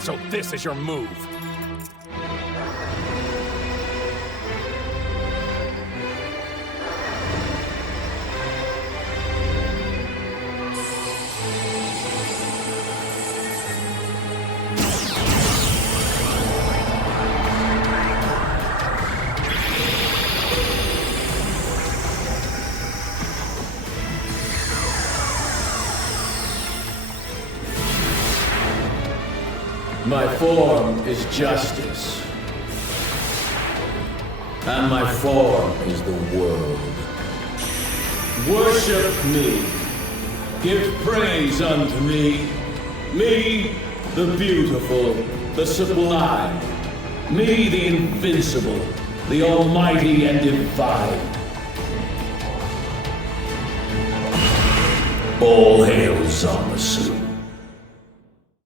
So this is your move. My form is justice. And my form is the world. Worship me. Give praise unto me. Me, the beautiful, the sublime. Me, the invincible, the almighty and divine. All hail Zamasu.